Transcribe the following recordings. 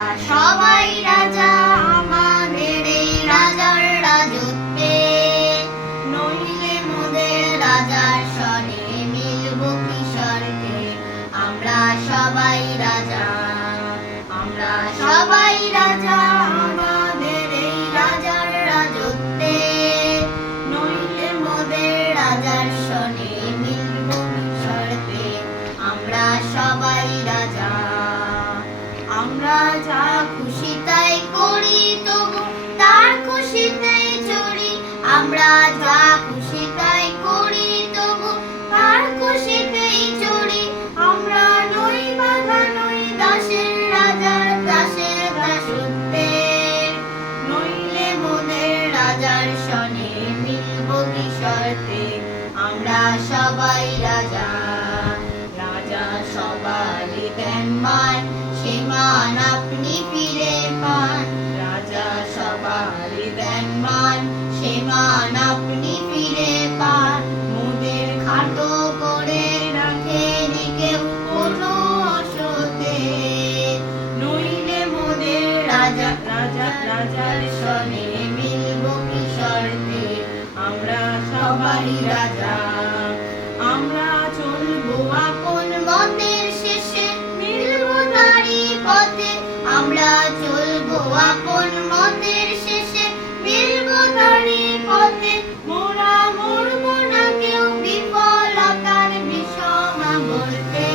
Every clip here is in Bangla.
সবাই রাজা আমাদের এই রাজার রাজত্বে, নইলে মোদের রাজার সনে মিলব কি শর্তে। আমরা সবাই রাজা, আমরা সবাই রাজা আমাদের এই রাজার রাজত্বে, নইলে মোদের রাজার সনে মিলব কি শর্তে। আমরা সবাই রাজা, আমরা যা খুশি তাই করি, তবু তার খুশিতেই চড়ি। আমরা যা খুশি তাই করি, তবু তার খুশিতেই চড়ি। আমরা নই বাধা, নই দাসের রাজার দাসের দাসত্বে, নইলে মোদের রাজার সনে মিলব কি শর্তে। আমরা সবাই রাজা, রাজা সবারই দেন মান, সে মান আপনি ফিরে পান। রাজা সবারই দেন মান, সে মান আপনি ফিরে পান। মোদের খাটো করে রাখেনি কেউ কোনো অসতে, নইলে মোদের রাজা রাজা রাজার সনে মিলব কি শর্তে। আমরা সবাই রাজা, আমরা চলবো আপন মতের শেষে, মিলব তারই পথে। আমরা চলবো আপন মতের শেষে, মিলব তারই পথে। মোরা মরব না কেউ বিফলতার বিষমা বলতে,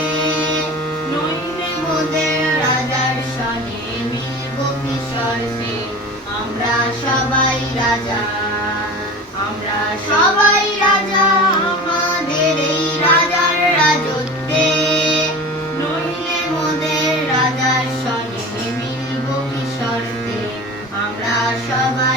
নইলে মোদের রাজার সনে মিলব কি শর্তে। আমরা সবাই রাজা, আমরা সবাই রাজা আমাদের এই রাজার রাজত্বে, নইলে মোদের রাজার সনে মিলব কি শর্তে। আমরা সবাই